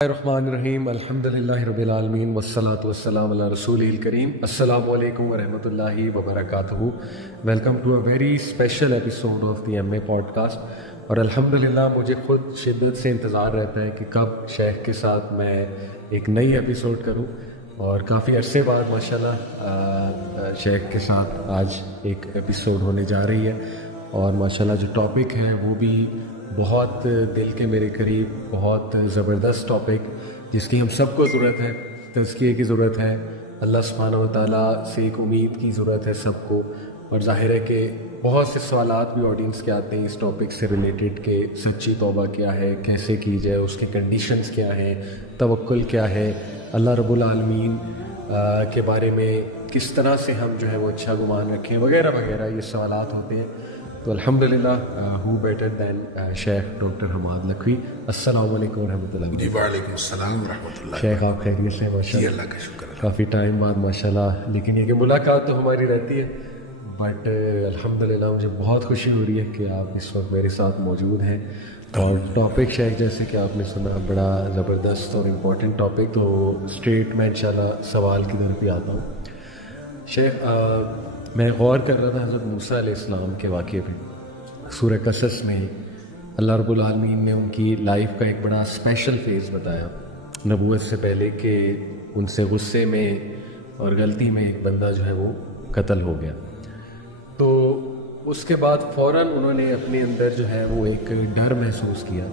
الرحمن الرحیم الحمدللہ رب العالمین والصلاة والسلام علی رسول الکریم. السلام علیکم ورحمۃ اللہ وبرکاتہ. Welcome to a very special episode of the M A podcast. اور الحمدللہ مجھے خود شدت سے انتظار رہتا ہے کہ کب شیخ کے ساتھ میں ایک نئی ایپیسوڈ کروں، اور کافی عرصے بعد ماشاءاللہ شیخ کے ساتھ آج ایک ایپیسوڈ ہونے جا رہی ہے. اور ماشاءاللہ جو ٹاپک ہے وہ بھی بہت دل کے میرے قریب، بہت زبردست ٹاپک جس کی ہم سب کو ضرورت ہے. تزکیے کی ضرورت ہے، اللہ سبحانہ و تعالیٰ سے ایک امید کی ضرورت ہے سب کو. اور ظاہر ہے کہ بہت سے سوالات بھی آڈینس کے آتے ہیں اس ٹاپک سے ریلیٹڈ کہ سچی توبہ کیا ہے، کیسے کی جائے، اس کے کنڈیشنز کیا ہیں، توکل کیا ہے، اللہ رب العالمین کے بارے میں کس طرح سے ہم جو ہے وہ اچھا گمان رکھیں، وغیرہ وغیرہ یہ سوالات ہوتے ہیں. تو الحمدللہ ہو بیٹر دین شیخ ڈاکٹر حماد لکھوی. السلام علیکم ورحمۃ اللہ. جی وعلیکم السلام ورحمۃ اللہ. شیخ آپ خیریت سے؟ ماشاء جی اللہ کا شکر ہے. کافی ٹائم بعد ماشاءاللہ، لیکن یہ کہ ملاقات تو ہماری رہتی ہے، بٹ الحمدللہ مجھے بہت خوشی ہو رہی ہے کہ آپ اس وقت میرے ساتھ موجود ہیں. اور ٹاپک شیخ جیسے کہ آپ نے سنا بڑا زبردست اور امپورٹنٹ ٹاپک. تو اسٹریٹ میں انشاءاللہ سوال کی طرف ہی آتا ہوں. شیخ میں غور کر رہا تھا حضرت موسیٰ علیہ السلام کے واقعے پہ. سورہ قصص میں اللہ رب العالمین نے ان کی لائف کا ایک بڑا اسپیشل فیز بتایا نبوت سے پہلے، کہ ان سے غصے میں اور غلطی میں ایک بندہ جو ہے وہ قتل ہو گیا. تو اس کے بعد فوراً انہوں نے اپنے اندر جو ہے وہ ایک ڈر محسوس کیا،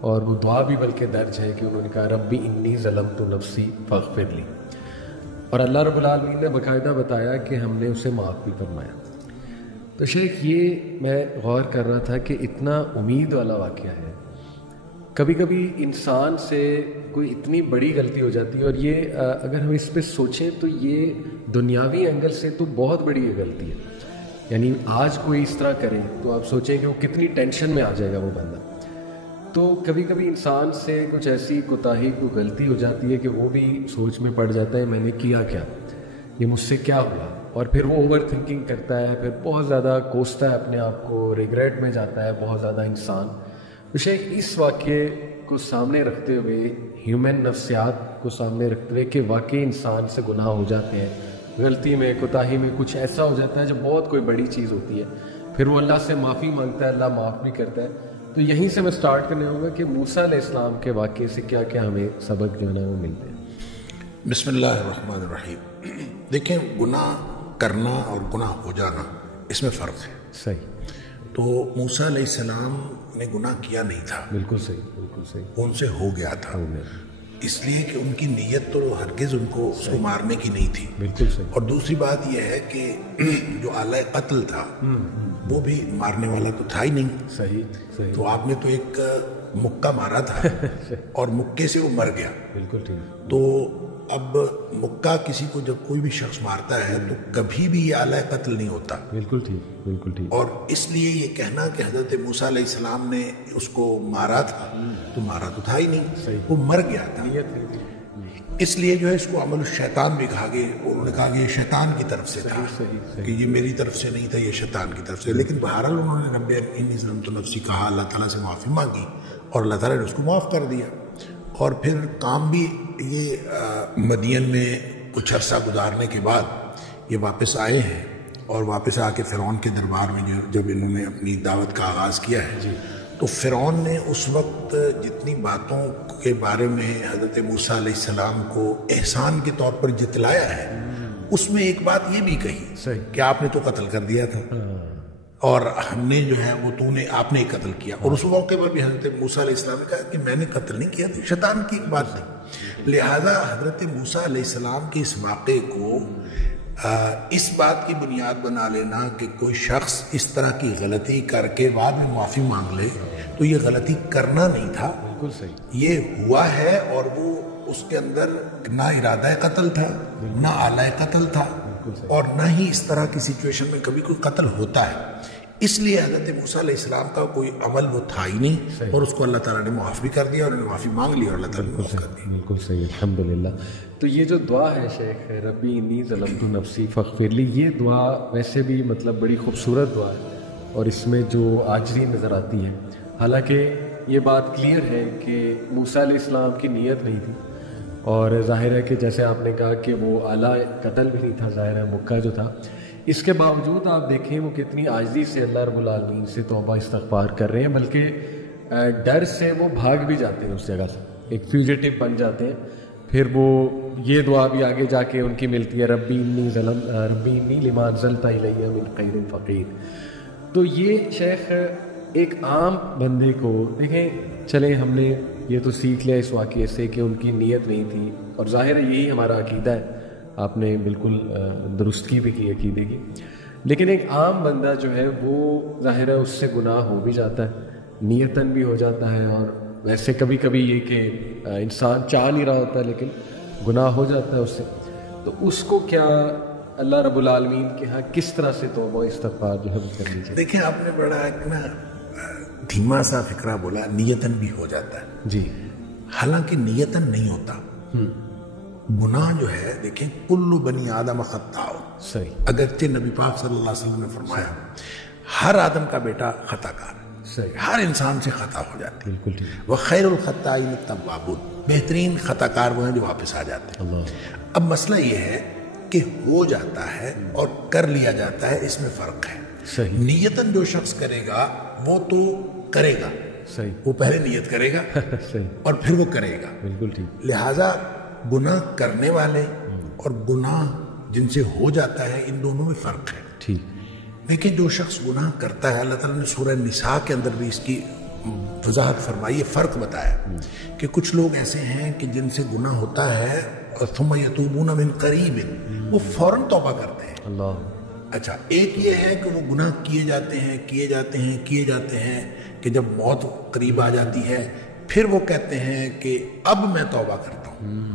اور وہ دعا بھی بلکہ درج ہے کہ انہوں نے کہا ربی انی ظلمت نفسی فاغفر لی. اور اللہ رب العالمین نے باقاعدہ بتایا کہ ہم نے اسے معاف بھی فرمایا. تو شیخ یہ میں غور کر رہا تھا کہ اتنا امید والا واقعہ ہے. کبھی کبھی انسان سے کوئی اتنی بڑی غلطی ہو جاتی ہے، اور یہ اگر ہم اس پہ سوچیں تو یہ دنیاوی اینگل سے تو بہت بڑی یہ غلطی ہے. یعنی آج کوئی اس طرح کرے تو آپ سوچیں کہ وہ کتنی ٹینشن میں آ جائے گا وہ بندہ. تو کبھی کبھی انسان سے کچھ ایسی کوتاہی کو غلطی ہو جاتی ہے کہ وہ بھی سوچ میں پڑ جاتا ہے میں نے کیا کیا، یہ مجھ سے کیا ہوا. اور پھر وہ اوور تھنکنگ کرتا ہے، پھر بہت زیادہ کوستا ہے اپنے آپ کو، ریگریٹ میں جاتا ہے بہت زیادہ انسان. تو شیخ اس واقعے کو سامنے رکھتے ہوئے، ہیومن نفسیات کو سامنے رکھتے ہوئے کہ واقعی انسان سے گناہ ہو جاتے ہیں، غلطی میں کوتاہی میں کچھ ایسا ہو جاتا ہے جو بہت کوئی بڑی چیز ہوتی ہے، پھر وہ اللہ سے معافی مانگتا ہے، اللہ معاف بھی کرتا ہے. تو یہیں سے میں سٹارٹ کرنے ہوں گا کہ موسیٰ علیہ السلام کے واقعے سے کیا کیا ہمیں سبق جو ہے نا وہ ملتے ہیں. بسم اللہ الرحمن الرحیم. دیکھیں، گناہ کرنا اور گناہ ہو جانا اس میں فرق ہے. صحیح. تو موسیٰ علیہ السلام نے گناہ کیا نہیں تھا. بالکل صحیح، بالکل صحیح. ان سے ہو گیا تھا، اس لیے کہ ان کی نیت تو ہرگز ان کو اس کو مارنے کی نہیں تھی. بالکل صحیح. اور دوسری بات یہ ہے کہ جو آلہ قتل تھا وہ بھی مارنے والا تو تھا ہی نہیں. صحیح صحیح. تو آپ نے تو ایک مکہ مارا تھا اور مکے سے وہ مر گیا. بالکل ٹھیک. تو اب مکہ کسی کو جب کوئی بھی شخص مارتا ہے تو کبھی بھی یہ آلہ قتل نہیں ہوتا. بالکل ٹھیک، بالکل ٹھیک. اور اس لیے یہ کہنا کہ حضرت موسیٰ علیہ السلام نے اس کو مارا تھا، تو مارا تو تھا ہی نہیں، وہ مر گیا تھا. اس لیے جو ہے اس کو عمل الشیطان بھی کہا گیا. انہوں نے کہا کہ یہ شیطان کی طرف سے تھا، کہ یہ میری طرف سے نہیں تھا، یہ شیطان کی طرف سے. لیکن بہرحال انہوں نے رب انی ظلمت نفسی کہا، اللہ تعالیٰ سے معافی مانگی، اور اللہ تعالیٰ نے اس کو معاف کر دیا. اور پھر کام بھی یہ مدین میں کچھ عرصہ گزارنے کے بعد یہ واپس آئے ہیں، اور واپس آ کے فرعون کے دربار میں جب انہوں نے اپنی دعوت کا آغاز کیا ہے تو فرعون نے اس وقت جتنی باتوں کے بارے میں حضرت موسیٰ علیہ السلام کو احسان کے طور پر جتلایا ہے، اس میں ایک بات یہ بھی کہی کہ آپ نے تو قتل کر دیا تھا، اور ہم نے جو ہے وہ آپ نے قتل کیا. اور اس موقع پر بھی حضرت موسیٰ علیہ السلام نے کہا کہ میں نے قتل نہیں کیا تھا، شیطان کی بات نہیں. لہذا حضرت موسیٰ علیہ السلام کے اس واقعے کو اس بات کی بنیاد بنا لینا کہ کوئی شخص اس طرح کی غلطی کر کے بعد میں معافی مانگ لے تو یہ غلطی کرنا نہیں تھا. بالکل صحیح. یہ ہوا ہے، اور وہ اس کے اندر نہ ارادہ قتل تھا، نہ آلہ قتل تھا، اور نہ ہی اس طرح کی سچویشن میں کبھی کوئی قتل ہوتا ہے. اس لیے حضرت موسیٰ علیہ السلام کا کوئی عمل وہ تھا ہی نہیں، اور اس کو اللہ تعالیٰ نے معاف بھی کر دیا، اور انہوں نے معافی مانگ لی اور اللہ تعالیٰ نے معاف کر دیا. بالکل صحیح. الحمدللہ. تو یہ جو دعا ہے شیخ ربی انی ظلمت نفسی فاغفر لی، یہ دعا ویسے بھی مطلب بڑی خوبصورت دعا ہے، اور اس میں جو عاجزی نظر آتی ہے. حالانکہ یہ بات کلیئر ہے کہ موسیٰ علیہ السلام کی نیت نہیں تھی، اور ظاہر ہے کہ جیسے آپ نے کہا کہ وہ اعلیٰ قتل بھی نہیں تھا، ظاہر ہے مکہ جو تھا، اس کے باوجود آپ دیکھیں وہ کتنی عاجزی سے اللہ رب العالمین سے توبہ استغفار کر رہے ہیں، بلکہ ڈر سے وہ بھاگ بھی جاتے ہیں اس جگہ سے، ایک فیوجیٹو بن جاتے ہیں. پھر وہ یہ دعا بھی آگے جا کے ان کی ملتی ہے، ربی انی لما انزلت الی من خیر فقیر. تو یہ شیخ ایک عام بندے کو دیکھیں، چلیں ہم نے یہ تو سیکھ لیا اس واقعے سے کہ ان کی نیت نہیں تھی، اور ظاہر ہے یہی ہمارا عقیدہ ہے، آپ نے بالکل درستگی بھی کی عقیدے کی. لیکن ایک عام بندہ جو ہے وہ ظاہر ہے اس سے گناہ ہو بھی جاتا ہے، نیتاً بھی ہو جاتا ہے، اور ویسے کبھی کبھی یہ کہ انسان چاہ نہیں رہا ہوتا ہے لیکن گناہ ہو جاتا ہے اس سے. تو اس کو کیا اللہ رب العالمین کے ہاں کس طرح سے توبہ استغفار جو ہے وہ کرنی چاہیے؟ دیکھیں آپ نے بڑا ایک نا دھیما سا فکرہ بولا، نیتاً بھی ہو جاتا ہے. جی، حالانکہ نیتاً نہیں ہوتا. گناہ جو ہے دیکھیں کل بنی آدم خطاء، صحیح، اگرچہ نبی پاک صلی اللہ علیہ وسلم نے فرمایا ہر آدم کا بیٹا خطا کار ہے، صحیح، ہر انسان سے خطا ہو جاتی ہے. بالکل ٹھیک. وخیر الخطائین التوابون، بہترین خطا کار وہ ہیں جو واپس آ جاتے ہیں. اللہ، اب مسئلہ یہ ہے کہ ہو جاتا ہے اور کر لیا جاتا ہے، اس میں فرق ہے. صحیح، نیتاً جو شخص کرے گا وہ تو کرے گا، صحیح، وہ پہلے نیت کرے گا صحیح، اور پھر وہ کرے گا. بالکل ٹھیک. لہٰذا گناہ کرنے والے اور گناہ جن سے ہو جاتا ہے ان دونوں میں فرق ہے. ٹھیک. لیکن جو شخص گناہ کرتا ہے، اللہ تعالیٰ نے سورہ نساء کے اندر بھی اس کی وضاحت فرمائی، یہ فرق بتایا کہ کچھ لوگ ایسے ہیں کہ جن سے گناہ ہوتا ہے ثم یتوبون من قریب، وہ فوراً توبہ کرتے ہیں. اللہ، اچھا، ایک یہ ہے کہ وہ گناہ کیے جاتے ہیں کہ جب موت قریب آ جاتی ہے پھر وہ کہتے ہیں کہ اب میں توبہ کرتا ہوں.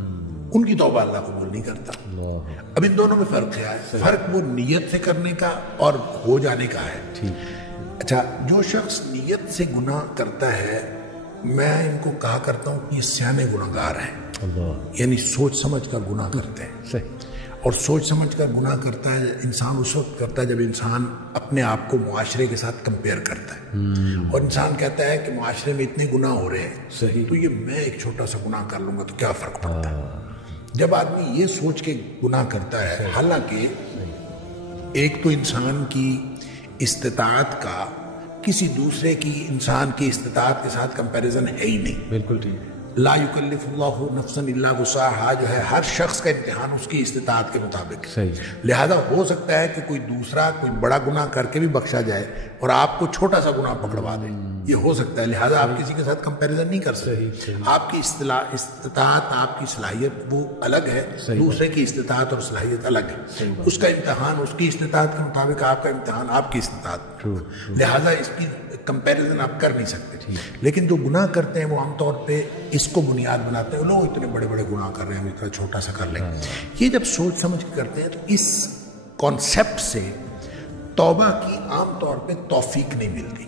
ان کی توبہ اللہ قبول نہیں کرتا. اب ان دونوں میں فرق ہے. فرق وہ نیت سے کرنے کا اور ہو جانے کا ہے. اچھا، جو شخص نیت سے گناہ کرتا ہے میں ان کو کہا کرتا ہوں کہ یہ سیانے گناہگار ہیں. یعنی سوچ سمجھ کر گناہ کرتے ہیں. صحیح. اور سوچ سمجھ کر گناہ کرتا ہے انسان اس وقت کرتا ہے جب انسان اپنے آپ کو معاشرے کے ساتھ کمپیئر کرتا ہے اور انسان کہتا ہے کہ معاشرے میں اتنے گناہ ہو رہے ہیں، صحیح، تو یہ میں ایک چھوٹا سا گناہ کر لوں گا تو کیا فرق پڑتا ہے. جب آدمی یہ سوچ کے گناہ کرتا ہے، حالانکہ ایک تو انسان کی استطاعت کا کسی دوسرے کی انسان کی استطاعت کے ساتھ کمپیریزن ہے ہی نہیں. بالکل ٹھیک. لا یکلف اللہ نفسا الا وسعها جو ہے ہر شخص کا امتحان اس کی استطاعت کے مطابق. صحیح. لہذا ہو سکتا ہے کہ کوئی دوسرا کوئی بڑا گناہ کر کے بھی بخشا جائے اور آپ کو چھوٹا سا گناہ پکڑوا دے، یہ ہو سکتا ہے. لہذا آپ کسی کے ساتھ کمپیریزن نہیں کر سکتے. آپ کی استطاعت، آپ کی صلاحیت وہ الگ ہے، دوسرے کی استطاعت اور صلاحیت الگ ہے. اس کا امتحان اس کی استطاعت کے مطابق، آپ کا امتحان آپ کی استطاعت. لہذا اس کی کمپیریزن آپ کر نہیں سکتے. لیکن جو گناہ کرتے ہیں وہ عام طور پہ اس کو بنیاد بناتے ہیں، لوگ اتنے بڑے بڑے گناہ کر رہے ہیں، ہم اتنا چھوٹا سا کر لیں. یہ جب سوچ سمجھ کے کرتے ہیں تو اس کانسیپٹ سے توبہ کی عام طور پہ توفیق نہیں ملتی.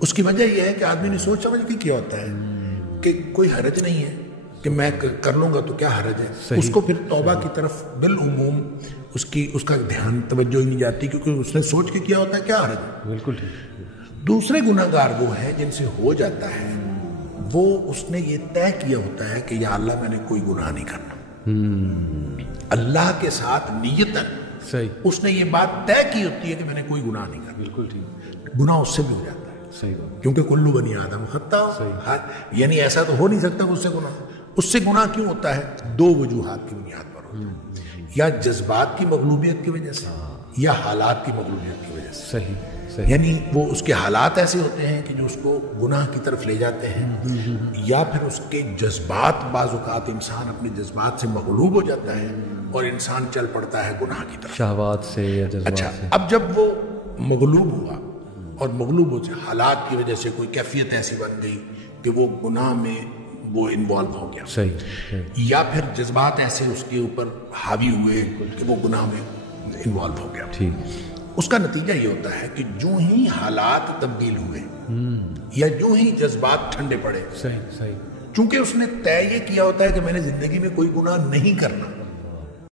اس کی وجہ یہ ہے کہ آدمی نے سوچ سمجھ کے کیا ہوتا ہے کہ کوئی حرج نہیں ہے کہ میں کر لوں گا تو کیا حرج ہے. اس کو پھر توبہ کی طرف بالعموم اس کا دھیان توجہ ہی نہیں جاتی کیونکہ اس نے سوچ کے کیا ہوتا ہے کیا حرج ہے. بالکل. دوسرے گناہ گار وہ ہیں جن سے ہو جاتا ہے، وہ اس نے یہ طے کیا ہوتا ہے کہ یا اللہ میں نے کوئی گناہ نہیں کرنا. اللہ کے ساتھ نیتاً صحیح اس نے یہ بات طے کی ہوتی ہے کہ میں نے کوئی گناہ نہیں کرنا. بالکل ٹھیک. گناہ اس سے بھی ہو جاتا ہے. صحیح بات. کیونکہ کلو بنی آدم خطا، یعنی ایسا تو ہو نہیں سکتا اس سے گناہ. اس سے گناہ کیوں ہوتا ہے؟ دو وجوہات کی بنیاد پر ہوتا ہے، یا جذبات کی مغلوبیت کی وجہ سے یا حالات کی مغلوبیت کی وجہ سے. صحیح. یعنی وہ اس کے حالات ایسے ہوتے ہیں کہ جو اس کو گناہ کی طرف لے جاتے ہیں، یا پھر اس کے جذبات، بعض اوقات انسان اپنے جذبات سے مغلوب ہو جاتا ہے اور انسان چل پڑتا ہے گناہ کی طرف، شہوات سے یا جذبات سے. اچھا، اب جب وہ مغلوب ہوا اور مغلوب ہو حالات کی وجہ سے کوئی کیفیت ایسی بن گئی کہ وہ گناہ میں وہ انوالو ہو گیا. صحیح. یا پھر جذبات ایسے اس کے اوپر حاوی ہوئے کہ وہ گناہ میں انوالو ہو گیا. ٹھیک. اس کا نتیجہ یہ ہوتا ہے کہ جو ہی حالات تبدیل ہوئے یا جو ہی جذبات ٹھنڈے پڑے، صحیح صحیح، چونکہ اس نے طے یہ کیا ہوتا ہے کہ میں نے زندگی میں کوئی گناہ نہیں کرنا،